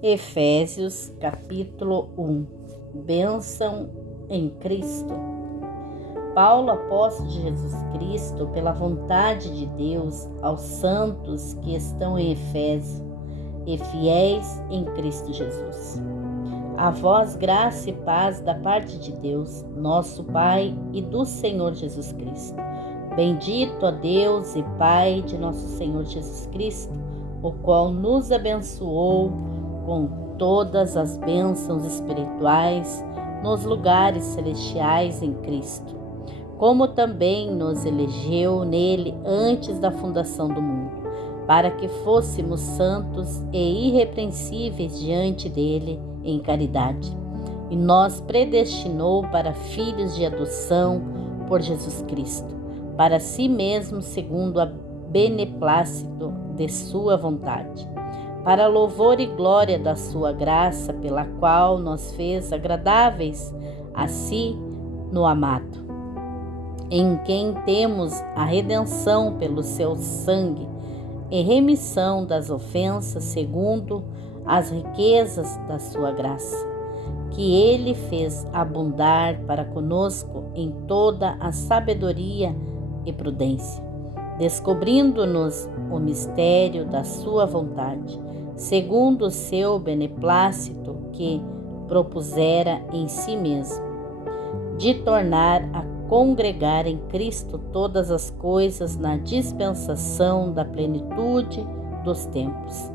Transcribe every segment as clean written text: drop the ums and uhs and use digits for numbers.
Efésios capítulo 1. Bênção em Cristo. Paulo, apóstolo de Jesus Cristo, pela vontade de Deus, aos santos que estão em Efésio e fiéis em Cristo Jesus. A vós graça e paz da parte de Deus, nosso Pai, e do Senhor Jesus Cristo. Bendito a Deus e Pai de nosso Senhor Jesus Cristo, o qual nos abençoou com todas as bênçãos espirituais nos lugares celestiais em Cristo, como também nos elegeu nele antes da fundação do mundo, para que fôssemos santos e irrepreensíveis diante dele em caridade. E nos predestinou para filhos de adoção por Jesus Cristo, para si mesmo segundo a beneplácito de sua vontade, para louvor e glória da sua graça, pela qual nos fez agradáveis a si no amado, em quem temos a redenção pelo seu sangue e remissão das ofensas segundo as riquezas da sua graça, que ele fez abundar para conosco em toda a sabedoria e prudência, descobrindo-nos o mistério da sua vontade, segundo o seu beneplácito que propusera em si mesmo, de tornar a congregar em Cristo todas as coisas na dispensação da plenitude dos tempos,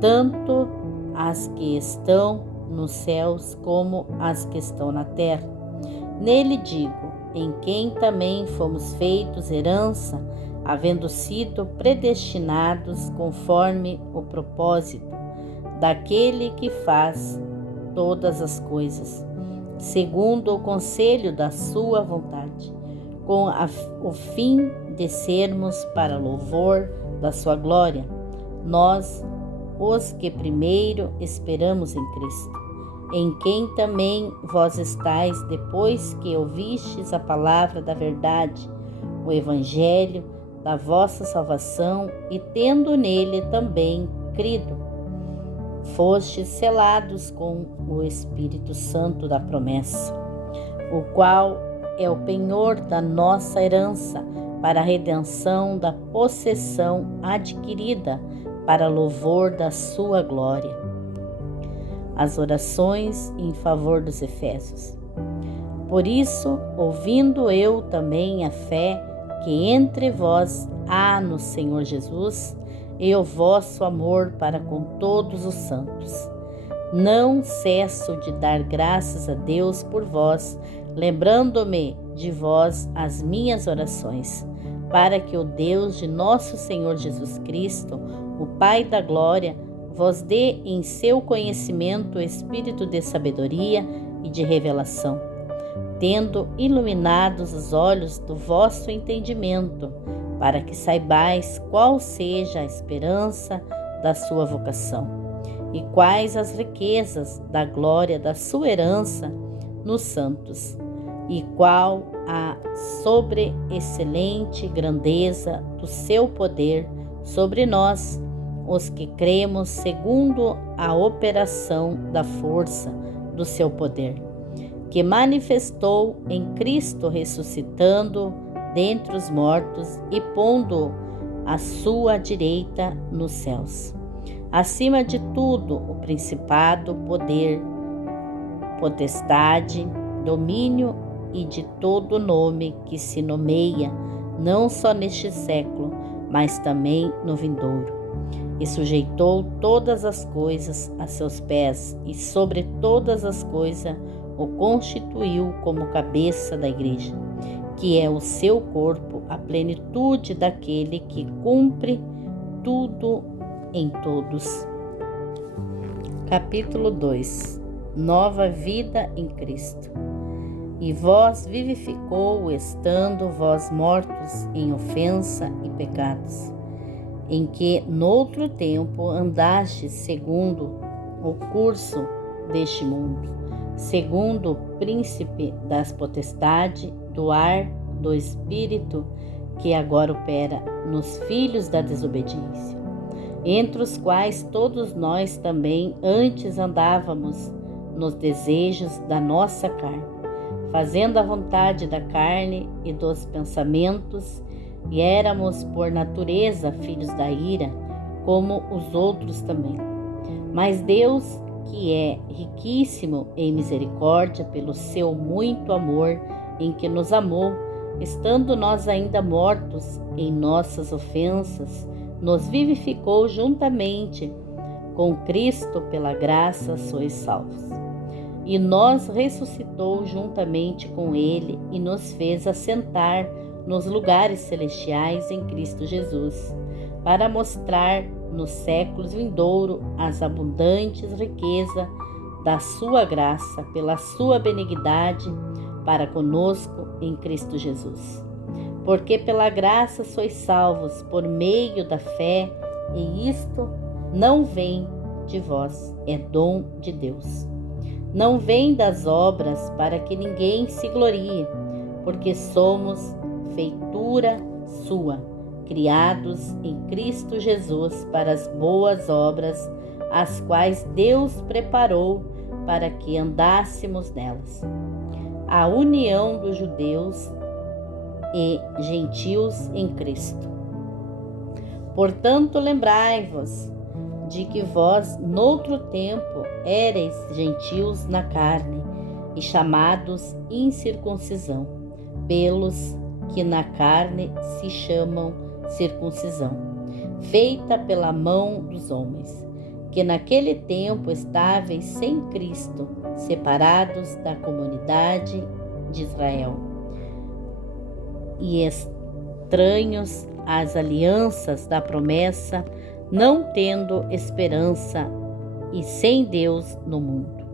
tanto as que estão nos céus como as que estão na terra. Nele digo, em quem também fomos feitos herança, havendo sido predestinados conforme o propósito daquele que faz todas as coisas, segundo o conselho da sua vontade, com o fim de sermos para louvor da sua glória, nós, os que primeiro esperamos em Cristo, em quem também vós estáis, depois que ouvistes a palavra da verdade, o evangelho da vossa salvação, e tendo nele também crido, fostes selados com o Espírito Santo da promessa, o qual é o penhor da nossa herança para a redenção da possessão adquirida para louvor da sua glória. As orações em favor dos Efésios. Por isso, ouvindo eu também a fé que entre vós há no Senhor Jesus, e o vosso amor para com todos os santos, não cesso de dar graças a Deus por vós, lembrando-me de vós as minhas orações, para que o Deus de nosso Senhor Jesus Cristo, o Pai da glória, vos dê em seu conhecimento o espírito de sabedoria e de revelação, tendo iluminados os olhos do vosso entendimento, para que saibais qual seja a esperança da sua vocação, e quais as riquezas da glória da sua herança nos santos, e qual a sobreexcelente grandeza do seu poder sobre nós, os que cremos segundo a operação da força do seu poder, que manifestou em Cristo, ressuscitando dentre os mortos e pondo à sua direita nos céus. Acima de tudo, o principado, poder, potestade, domínio e de todo nome que se nomeia, não só neste século, mas também no vindouro. E sujeitou todas as coisas a seus pés, e sobre todas as coisas o constituiu como cabeça da igreja, que é o seu corpo, a plenitude daquele que cumpre tudo em todos. Capítulo 2. Nova vida em Cristo. E vós vivificou, estando vós mortos em ofensa e pecados, em que noutro tempo andastes segundo o curso deste mundo, segundo o príncipe das potestades do ar do espírito que agora opera nos filhos da desobediência, entre os quais todos nós também antes andávamos nos desejos da nossa carne, fazendo a vontade da carne e dos pensamentos, e éramos por natureza filhos da ira, como os outros também. Mas Deus, que é riquíssimo em misericórdia pelo seu muito amor em que nos amou, estando nós ainda mortos em nossas ofensas, nos vivificou juntamente com Cristo, pela graça sois salvos. E nos ressuscitou juntamente com Ele e nos fez assentar nos lugares celestiais em Cristo Jesus, para mostrar nos séculos vindouros as abundantes riquezas da sua graça, pela sua benignidade para conosco em Cristo Jesus. Porque pela graça sois salvos por meio da fé, e isto não vem de vós, é dom de Deus. Não vem das obras, para que ninguém se glorie, porque somos feitura sua, criados em Cristo Jesus para as boas obras, as quais Deus preparou para que andássemos nelas. A união dos judeus e gentios em Cristo. Portanto, lembrai-vos de que vós, noutro tempo, éreis gentios na carne e chamados incircuncisão, pelos que na carne se chamam circuncisão, feita pela mão dos homens, que naquele tempo estáveis sem Cristo, separados da comunidade de Israel e estranhos às alianças da promessa, não tendo esperança e sem Deus no mundo.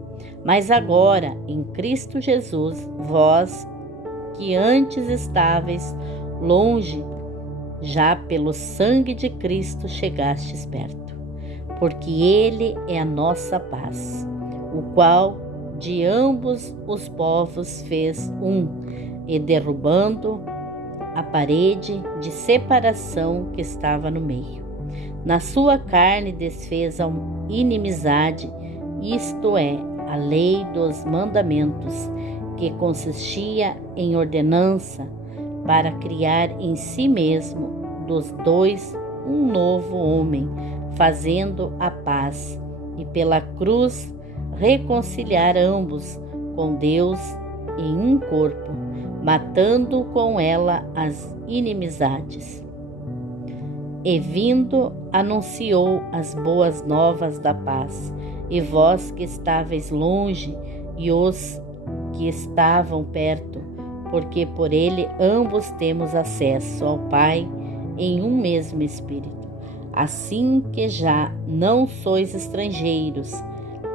Mas agora, em Cristo Jesus, vós que antes estáveis longe, já pelo sangue de Cristo chegastes perto, porque Ele é a nossa paz, o qual de ambos os povos fez um, e derrubando a parede de separação que estava no meio, na sua carne desfez a inimizade, isto é, a lei dos mandamentos, que consistia em ordenança, para criar em si mesmo dos dois um novo homem, fazendo a paz, e pela cruz reconciliar ambos com Deus em um corpo, matando com ela as inimizades. E vindo, anunciou as boas novas da paz, e vós que estáveis longe, e os que estavam perto, porque por ele ambos temos acesso ao Pai em um mesmo Espírito. Assim que já não sois estrangeiros,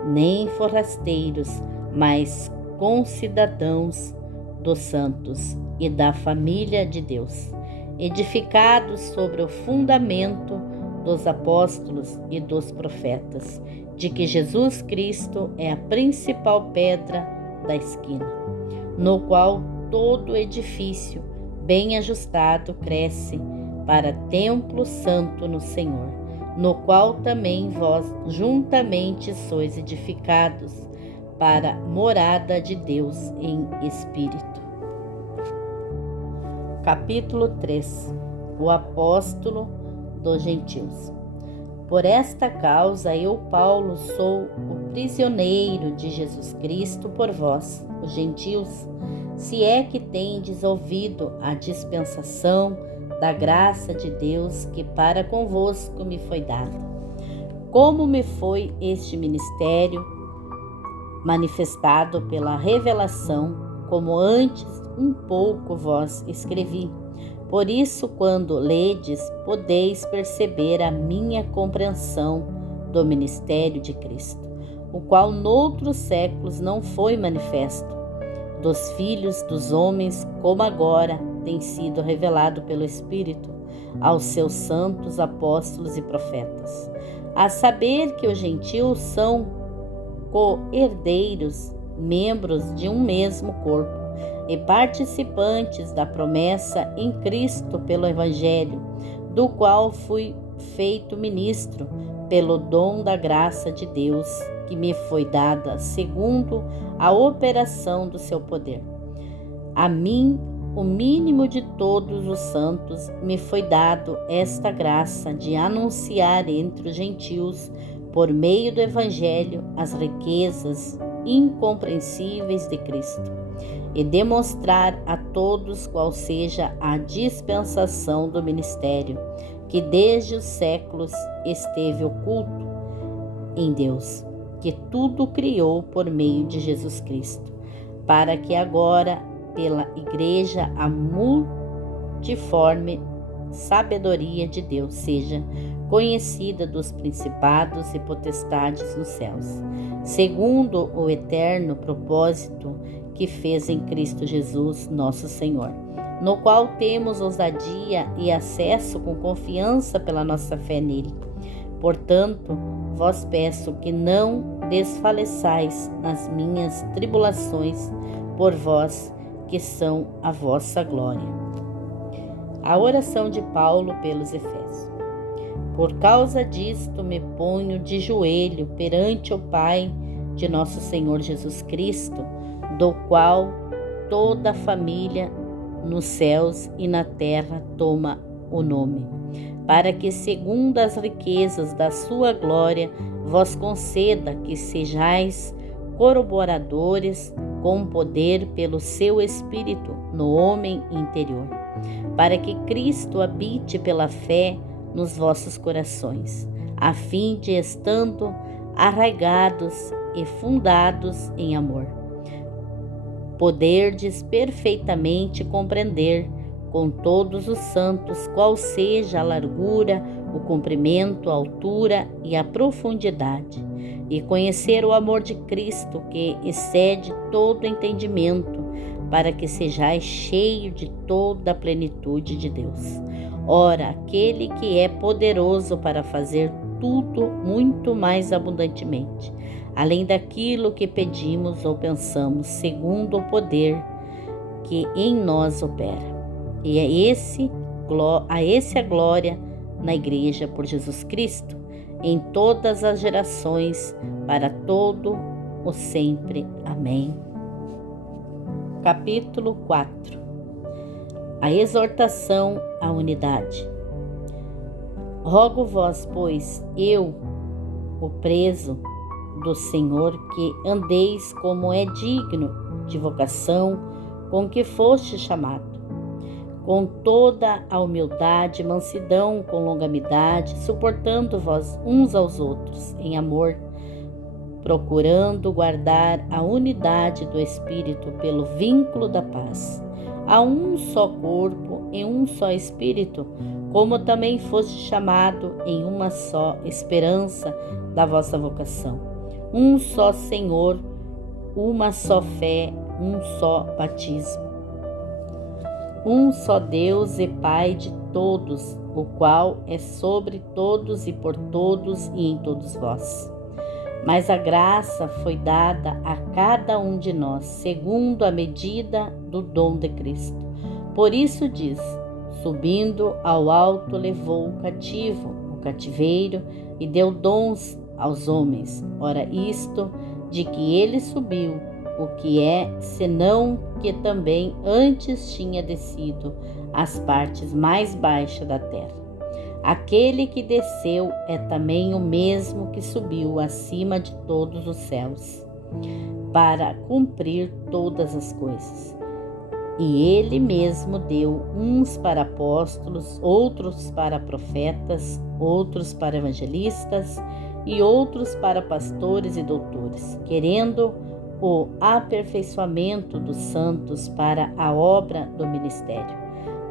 nem forasteiros, mas concidadãos dos santos e da família de Deus, edificados sobre o fundamento dos apóstolos e dos profetas, de que Jesus Cristo é a principal pedra da esquina, no qual todo edifício bem ajustado cresce para templo santo no Senhor, no qual também vós juntamente sois edificados para morada de Deus em Espírito. Capítulo 3. O apóstolo dos gentios. Por esta causa eu, Paulo, sou o prisioneiro de Jesus Cristo por vós, os gentios, se é que tendes ouvido a dispensação da graça de Deus que para convosco me foi dada. Como me foi este ministério manifestado pela revelação, como antes um pouco vos escrevi. Por isso, quando ledes, podeis perceber a minha compreensão do ministério de Cristo, o qual noutros séculos não foi manifesto dos filhos dos homens, como agora tem sido revelado pelo Espírito aos seus santos apóstolos e profetas, a saber que os gentios são co-herdeiros, membros de um mesmo corpo, e participantes da promessa em Cristo pelo Evangelho, do qual fui feito ministro pelo dom da graça de Deus que me foi dada segundo a operação do seu poder. A mim, o mínimo de todos os santos, me foi dado esta graça de anunciar entre os gentios, por meio do Evangelho, as riquezas incompreensíveis de Cristo, e demonstrar a todos qual seja a dispensação do ministério, que desde os séculos esteve oculto em Deus, que tudo criou por meio de Jesus Cristo, para que agora, pela Igreja, a multiforme sabedoria de Deus seja conhecida dos principados e potestades nos céus, segundo o eterno propósito que fez em Cristo Jesus, nosso Senhor, no qual temos ousadia e acesso com confiança pela nossa fé nele. Portanto, vos peço que não desfaleçais nas minhas tribulações por vós, que são a vossa glória. A oração de Paulo pelos Efésios. Por causa disto me ponho de joelho perante o Pai de nosso Senhor Jesus Cristo, do qual toda a família nos céus e na terra toma o nome, para que, segundo as riquezas da sua glória, vos conceda que sejais corroboradores com poder pelo seu Espírito no homem interior, para que Cristo habite pela fé nos vossos corações, a fim de, estando arraigados e fundados em amor, poderdes perfeitamente compreender com todos os santos qual seja a largura, o comprimento, a altura e a profundidade, e conhecer o amor de Cristo que excede todo entendimento, para que sejais cheio de toda a plenitude de Deus. Ora, aquele que é poderoso para fazer tudo muito mais abundantemente, além daquilo que pedimos ou pensamos, segundo o poder que em nós opera. E a esse a glória na Igreja por Jesus Cristo, em todas as gerações, para todo o sempre. Amém. Capítulo 4. A exortação à unidade. Rogo-vos, pois, eu, o preso do Senhor, que andeis como é digno de vocação com que foste chamado, com toda a humildade, mansidão, com longanimidade, suportando-vos uns aos outros em amor, procurando guardar a unidade do Espírito pelo vínculo da paz. Há um só corpo e um só Espírito, como também foste chamado em uma só esperança da vossa vocação. Um só Senhor, uma só fé, um só batismo. Um só Deus e Pai de todos, o qual é sobre todos e por todos e em todos vós. Mas a graça foi dada a cada um de nós, segundo a medida do dom de Cristo. Por isso diz: subindo ao alto, levou o cativeiro, e deu dons aos homens. Ora, isto de que ele subiu, o que é, senão que também antes tinha descido às partes mais baixas da terra. Aquele que desceu é também o mesmo que subiu acima de todos os céus, para cumprir todas as coisas. E ele mesmo deu uns para apóstolos, outros para profetas, outros para evangelistas e outros para pastores e doutores, querendo o aperfeiçoamento dos santos para a obra do ministério,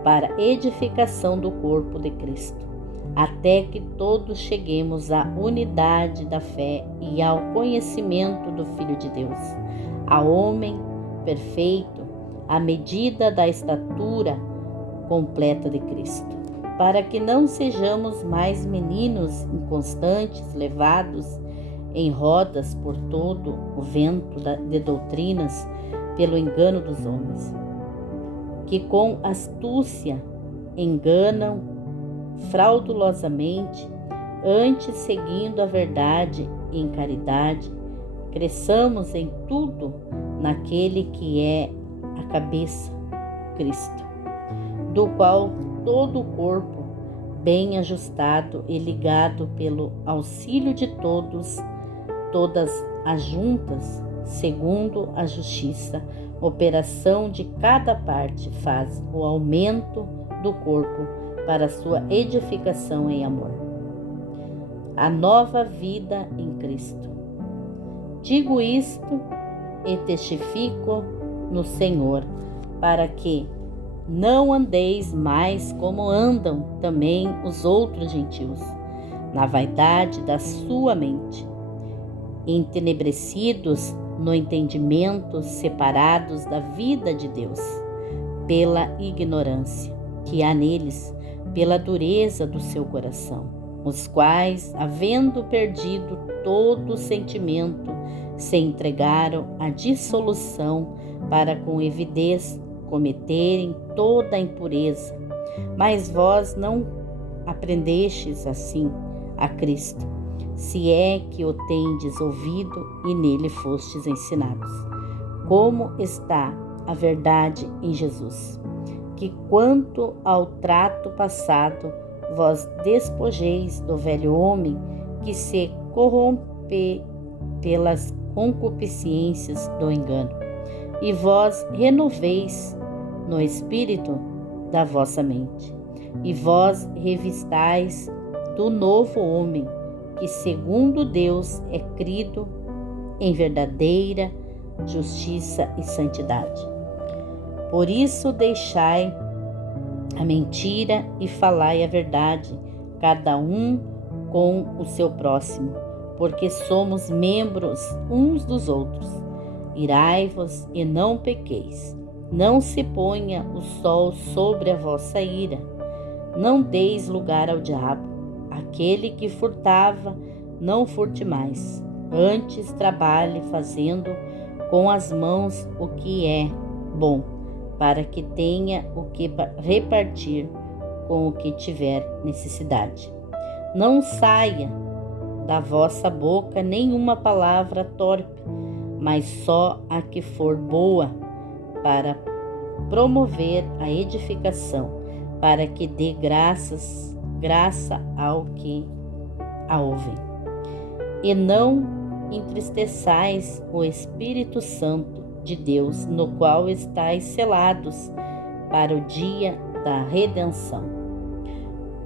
para edificação do corpo de Cristo, até que todos cheguemos à unidade da fé e ao conhecimento do Filho de Deus, a homem perfeito, à medida da estatura completa de Cristo, para que não sejamos mais meninos inconstantes, levados em rodas por todo o vento de doutrinas, pelo engano dos homens, que com astúcia enganam fraudulosamente, antes seguindo a verdade em caridade, cresçamos em tudo naquele que é a cabeça, Cristo, do qual todo o corpo, bem ajustado e ligado pelo auxílio de todas as juntas, segundo a justiça, operação de cada parte, faz o aumento do corpo para sua edificação em amor. A nova vida em Cristo. Digo isto e testifico no Senhor, para que não andeis mais como andam também os outros gentios, na vaidade da sua mente, entenebrecidos no entendimento, separados da vida de Deus, pela ignorância que há neles, pela dureza do seu coração, os quais, havendo perdido todo o sentimento, se entregaram à dissolução para com evidez cometerem toda a impureza. Mas vós não aprendestes assim a Cristo, se é que o tendes ouvido e nele fostes ensinados, como está a verdade em Jesus, que quanto ao trato passado, vós despojeis do velho homem que se corrompe pelas concupiscências do engano, e vós renoveis no espírito da vossa mente, e vós revistais do novo homem, que segundo Deus é crido em verdadeira justiça e santidade. Por isso deixai a mentira e falai a verdade, cada um com o seu próximo, porque somos membros uns dos outros. Irai-vos e não pequeis. Não se ponha o sol sobre a vossa ira. Não deis lugar ao diabo. Aquele que furtava, não furte mais. Antes trabalhe fazendo com as mãos o que é bom, para que tenha o que repartir com o que tiver necessidade. Não saia da vossa boca nenhuma palavra torpe, mas só a que for boa, para promover a edificação, para que dê graça ao que a ouvem. E não entristeçais o Espírito Santo de Deus, no qual estáis selados para o dia da redenção.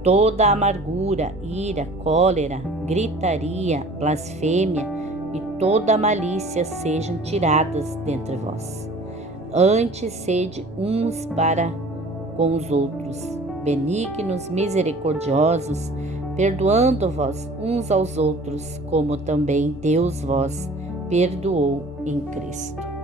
Toda amargura, ira, cólera, gritaria, blasfêmia e toda malícia sejam tiradas dentre vós. Antes sede uns para com os outros, benignos, misericordiosos, perdoando-vos uns aos outros, como também Deus vos perdoou em Cristo.